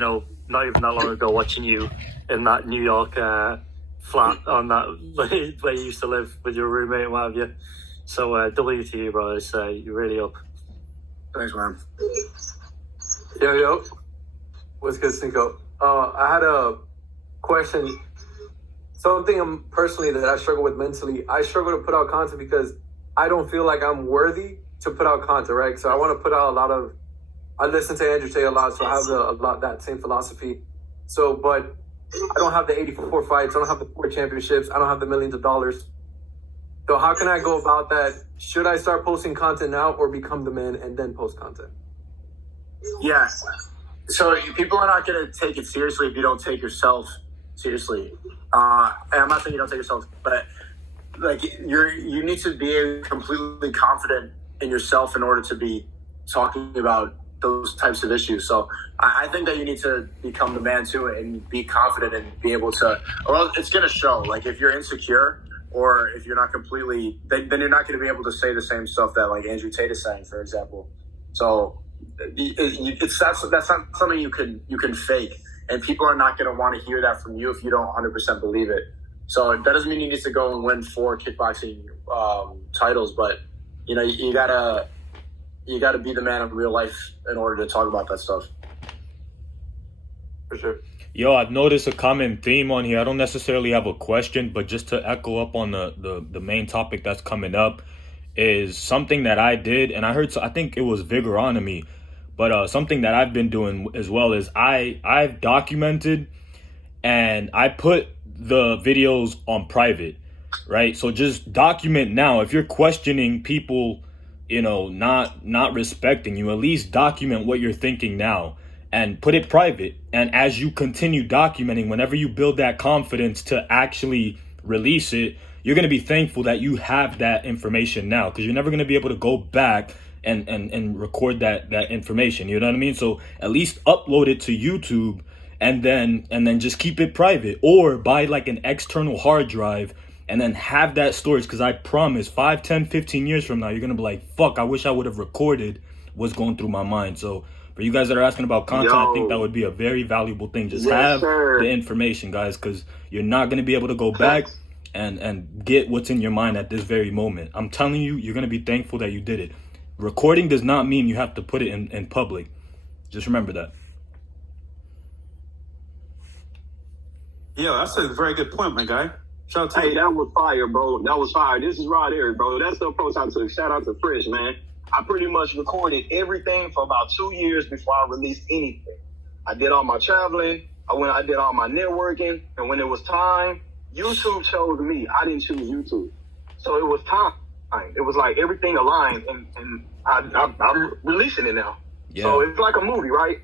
not even that long ago, watching you in that New York flat on that where you used to live with your roommate and what have you. So W to you, bro. You're really up. Thanks, man. Yo. What's good, Cinco? I had a question. Something personally that I struggle with mentally. I struggle to put out content because I don't feel like I'm worthy to put out content, right? So I want to put out I listen to Andrew Tate a lot, so I have a lot that same philosophy. So, but I don't have the 84 fights. I don't have the 4 championships. I don't have the millions of dollars. So how can I go about that? Should I start posting content now or become the man and then post content? Yes. So people are not going to take it seriously if you don't take yourself seriously. And I'm not saying you don't take yourself, but like you need to be completely confident in yourself in order to be talking about those types of issues. So I think that you need to become the man too and be confident and be able to, well, it's going to show. Like if you're insecure or if you're not completely, then you're not going to be able to say the same stuff that like Andrew Tate is saying, for example. So that's not something you can fake. And people are not going to want to hear that from you if you don't 100% believe it. So that doesn't mean you need to go and win 4 kickboxing titles, but you gotta be the man in real life in order to talk about that stuff. For sure. Yo, I've noticed a common theme on here. I don't necessarily have a question, but just to echo up on the main topic that's coming up is something that I did, and I think it was Vigoronomy, but something that I've been doing as well is I've documented and I put the videos on private, right? So just document now. If you're questioning people, not respecting you, at least document what you're thinking now and put it private. And as you continue documenting, whenever you build that confidence to actually release it, you're going to be thankful that you have that information now, because you're never going to be able to go back and record that information. You know what I mean? So at least upload it to YouTube and then just keep it private, or buy like an external hard drive and then have that storage, because I promise 5, 10, 15 years from now, you're going to be like, fuck, I wish I would have recorded what's going through my mind. So for you guys that are asking about content, I think that would be a very valuable thing. Just have the information, guys, because you're not going to be able to go back and get what's in your mind at this very moment. I'm telling you, you're going to be thankful that you did it. Recording does not mean you have to put it in public. Just remember that. Yeah, that's a very good point, my guy. Shout out to Hey, that was fire, bro. That was fire. This is Rod Eric, bro. That's the approach I took. Shout out to Fresh, man. I pretty much recorded everything for about 2 years before I released anything. I did all my traveling. I did all my networking. And when it was time, YouTube chose me. I didn't choose YouTube. So it was time. It was like everything aligned, and I'm releasing it now. Yeah. So it's like a movie, right?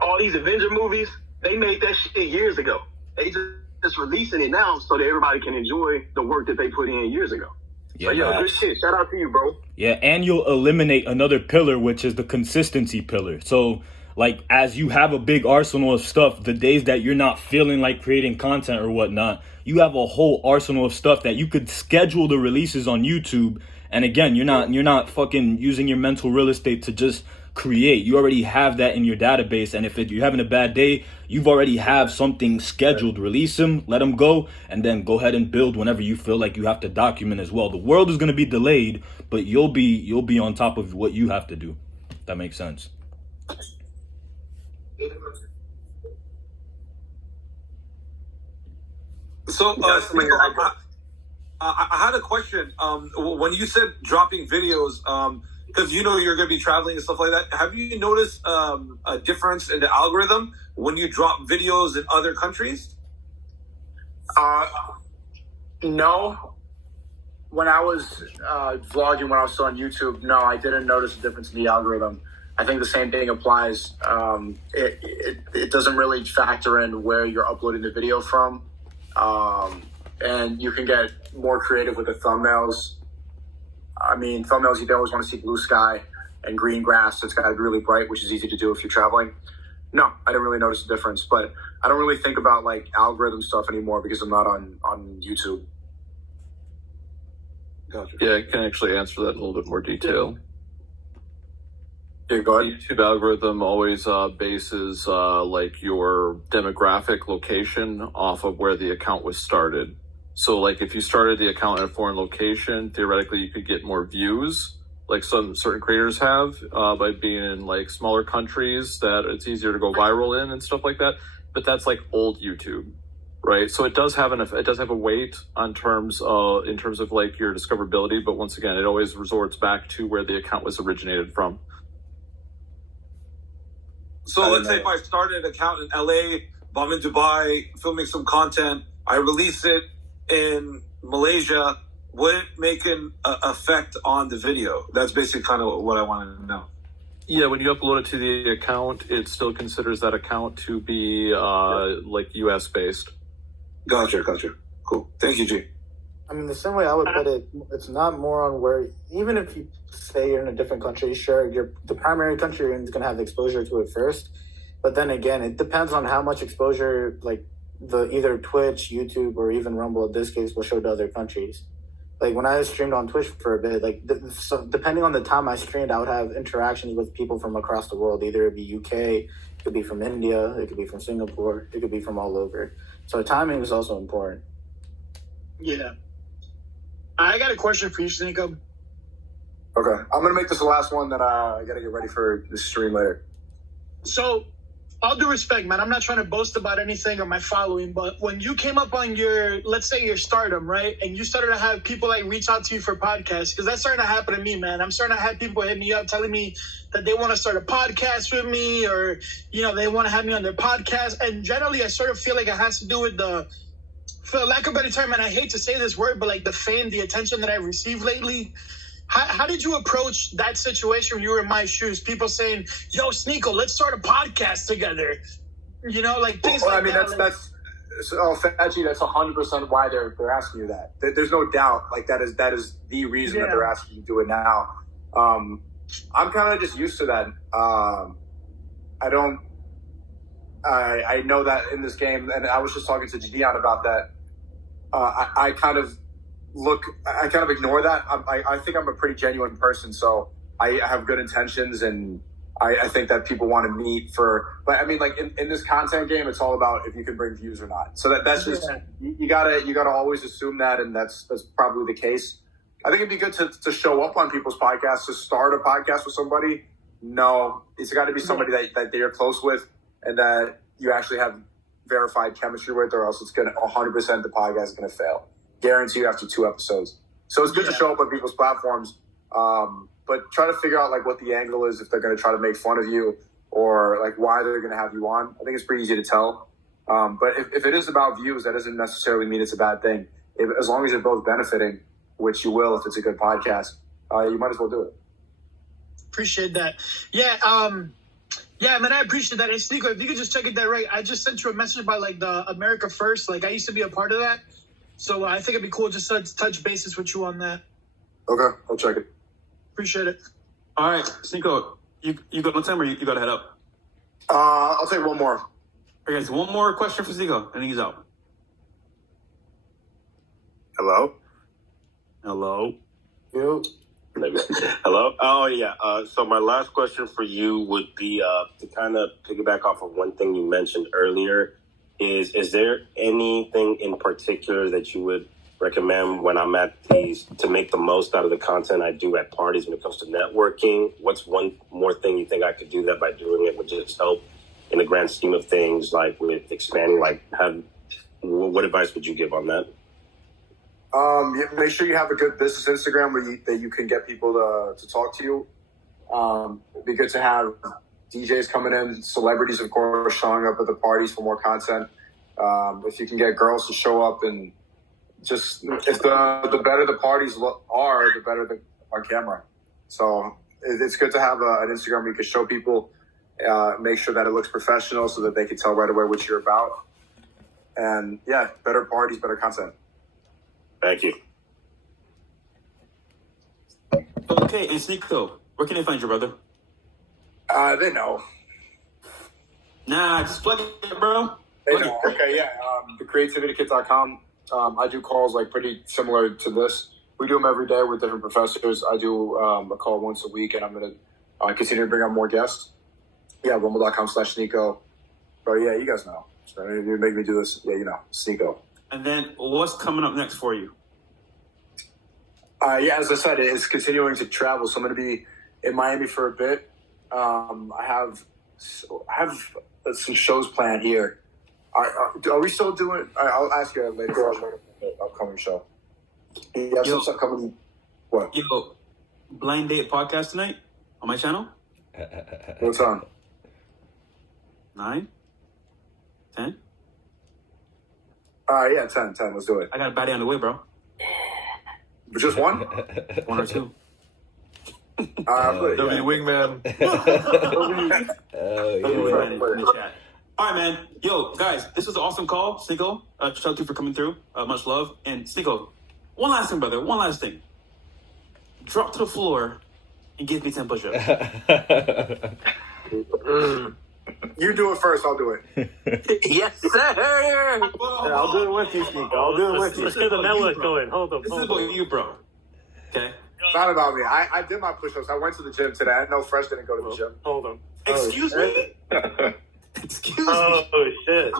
All these Avenger movies, they made that shit years ago. They just releasing it now so that everybody can enjoy the work that they put in years ago. Yeah, so, good shit. Shout out to you, bro. Yeah, and you'll eliminate another pillar, which is the consistency pillar. So, like, as you have a big arsenal of stuff, the days that you're not feeling like creating content or whatnot, you have a whole arsenal of stuff that you could schedule the releases on YouTube. And again, you're not fucking using your mental real estate to just create. You already have that in your database, and if you're having a bad day, you've already have something scheduled. Release them, let them go, and then go ahead and build whenever you feel like you have to document as well. The world is going to be delayed, but you'll be on top of what you have to do. That makes sense. So, I had a question. When you said dropping videos, because you're going to be traveling and stuff like that, have you noticed a difference in the algorithm when you drop videos in other countries? No. When I was vlogging, when I was still on YouTube, no, I didn't notice a difference in the algorithm. I think the same thing applies. It doesn't really factor in where you're uploading the video from. And you can get more creative with the thumbnails. I mean, thumbnails, you always want to see blue sky and green grass. It's got to be really bright, which is easy to do if you're traveling. No, I didn't really notice a difference, but I don't really think about like algorithm stuff anymore because I'm not on YouTube. Gotcha. Yeah, I can actually answer that in a little bit more detail. Yeah, go The ahead. YouTube algorithm always bases like your demographic location off of where the account was started. So like if you started the account in a foreign location, theoretically you could get more views, like some certain creators have, by being in like smaller countries that it's easier to go viral in and stuff like that. But that's like old YouTube, right? So it does have a weight on terms in terms of like your discoverability. But once again, it always resorts back to where the account was originated from. So let's say if I started an account in LA, but I'm in Dubai filming some content, I release it in Malaysia, would it make an effect on the video? That's basically kind of what I wanted to know. Yeah, when you upload it to the account, it still considers that account to be like US based. Gotcha. Cool. Thank you, G. I mean, the same way I would put it, it's not more on where, even if you say you're in a different country, sure, the primary country you're in is going to have exposure to it first. But then again, it depends on how much exposure, like either Twitch, YouTube, or even Rumble in this case will show to other countries. Like when I streamed on Twitch for a bit, like so depending on the time I streamed, I would have interactions with people from across the world. Either it be UK, it could be from India, it could be from Singapore, it could be from all over. So timing is also important. Yeah. I got a question for you, Sneeko. Okay, I'm gonna make this the last one that I gotta get ready for this stream later. So, all due respect, man, I'm not trying to boast about anything or my following, but when you came up on your, let's say your stardom, right, and you started to have people like reach out to you for podcasts, because that's starting to happen to me, man. I'm starting to have people hit me up telling me that they want to start a podcast with me, or they want to have me on their podcast, and generally I sort of feel like it has to do with for lack of a better term, and I hate to say this word, but like the fame, the attention that I've received lately. How did you approach that situation when you were in my shoes? People saying, yo, Sneeko, let's start a podcast together. Like things like that. That's Fetchy, that's 100% why they're asking you that. There's no doubt. Like that is the reason that they're asking you to do it now. I'm kind of just used to that. I know that in this game, and I was just talking to Gideon about that. I kind of ignore that. I think I'm a pretty genuine person, so I have good intentions, and I think that people want to meet but I mean, like in this content game, it's all about if you can bring views or not. So that's just, you gotta always assume that, and that's probably the case. I think it'd be good to show up on people's podcasts, to start a podcast with somebody. No, it's got to be somebody that they're close with and that you actually have verified chemistry with, or else it's gonna 100% the podcast is gonna fail. Guarantee you after 2 episodes. So it's good to show up on people's platforms, but try to figure out like what the angle is, if they're going to try to make fun of you or like why they're going to have you on. I think it's pretty easy to tell. But if it is about views, that doesn't necessarily mean it's a bad thing. As long as you're both benefiting, which you will if it's a good podcast, you might as well do it. Appreciate that. Yeah, man, I appreciate that. Hey, Sneeko, if you could just check it that right, I just sent you a message about like the America First. Like I used to be a part of that. So I think it'd be cool just to touch bases with you on that. Okay, I'll check it. Appreciate it. All right, Sneeko, you got no time or you got to head up? I'll take one more. Okay, guys, one more question for Sneeko, and he's out. Hello? You. Hello? Oh, yeah. So my last question for you would be to kind of piggyback off of one thing you mentioned earlier. Is there anything in particular that you would recommend when I'm at these to make the most out of the content I do at parties when it comes to networking? What's one more thing you think I could do that by doing it would just help in the grand scheme of things, like with expanding? Like, what advice would you give on that? Make sure you have a good business Instagram that you can get people to talk to you. It'd be good to have DJs coming in, celebrities, of course, showing up at the parties for more content. If you can get girls to show up, and just if the better the parties are, the better on camera. So it's good to have an Instagram where you can show people, make sure that it looks professional so that they can tell right away what you're about. And yeah, better parties, better content. Thank you. Okay, and Sneeko, where can they find you, brother? They know. Nah, just plug it, bro. They know. Okay, yeah. TheCreativityKit.com. I do calls like pretty similar to this. We do them every day with different professors. I do a call once a week, and I'm continue to bring on more guests. Yeah, rumble.com/Sneako. Bro, yeah, you guys know. So you make me do this. Yeah, you know, Sneako. And then what's coming up next for you? Yeah, as I said, it's continuing to travel. So I'm going to be in Miami for a bit. I have some shows planned here. Are we still doing? I'll ask you later for an upcoming show. You have some stuff coming. What? Yo, Blind Date podcast tonight on my channel. What's on? 9, 10. Yeah, 10. Let's do it. I got a baddie on the way, bro. Just one? 1 or 2. W Wingman. All right, man. Yo, guys, this was an awesome call, Sneako. Shout out to you for coming through. Much love. And Sneako, one last thing, brother. One last thing. Drop to the floor and give me 10 push-ups. You do it first. I'll do it. Yes, sir. Yeah, I'll do it with you, Sneako. I'll do it with you. Let's get the network going. Hold up. This is about you, bro. Okay? It's not about me. I did my push-ups. I went to the gym today. I know Fresh didn't go to the gym. Hold on. Excuse me? Excuse me. Oh, shit.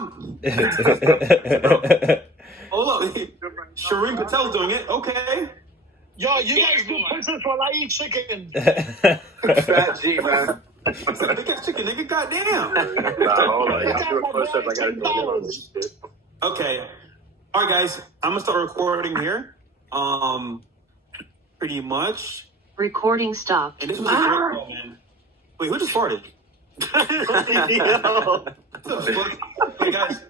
Hold up. Shireen Patel's doing it. Okay. Yo, you guys do push-ups while I eat chicken. Fat G, man. It's a big ass chicken, nigga. Goddamn. Hold on. I'm doing push-ups. I gotta do it. Okay. All right, guys. I'm gonna start recording here. Pretty much. Recording stopped. And this was a great call, man. Wait, who just farted? Okay, guys.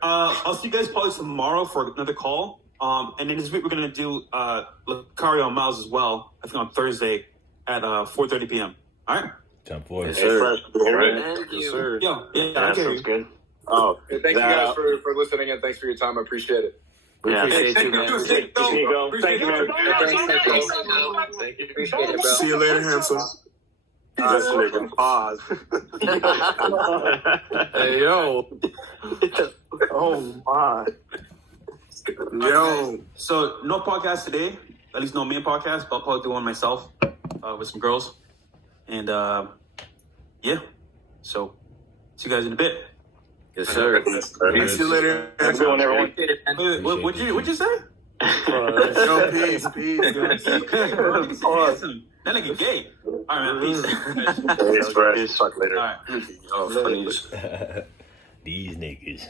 I'll see you guys probably tomorrow for another call. And then this week we're gonna do Lucario and Miles as well. I think on Thursday at 4:30 p.m. All right. 10-4. Yes, sir. Thank you. Yes, sir. Yo, yeah, That okay. sounds good. Oh, Hey, thank you guys for listening and thanks for your time. I appreciate it. We appreciate Thank you, man. you, Thank you. Thank you, man. Thank you. Appreciate it, bro. See you later, handsome. This nigga. Pause. Hey, yo. Oh my. Yo. So no podcast today. At least no main podcast, but I'll probably do one myself with some girls. And yeah. So see you guys in a bit. Yes, sir. See you later. Have a good one, everyone. Wait, what'd you say? Yo, peace. Okay, bro. That nigga gay. All right, man. Peace. Yes, bro. Talk later. All right. Oh, funny. These niggas.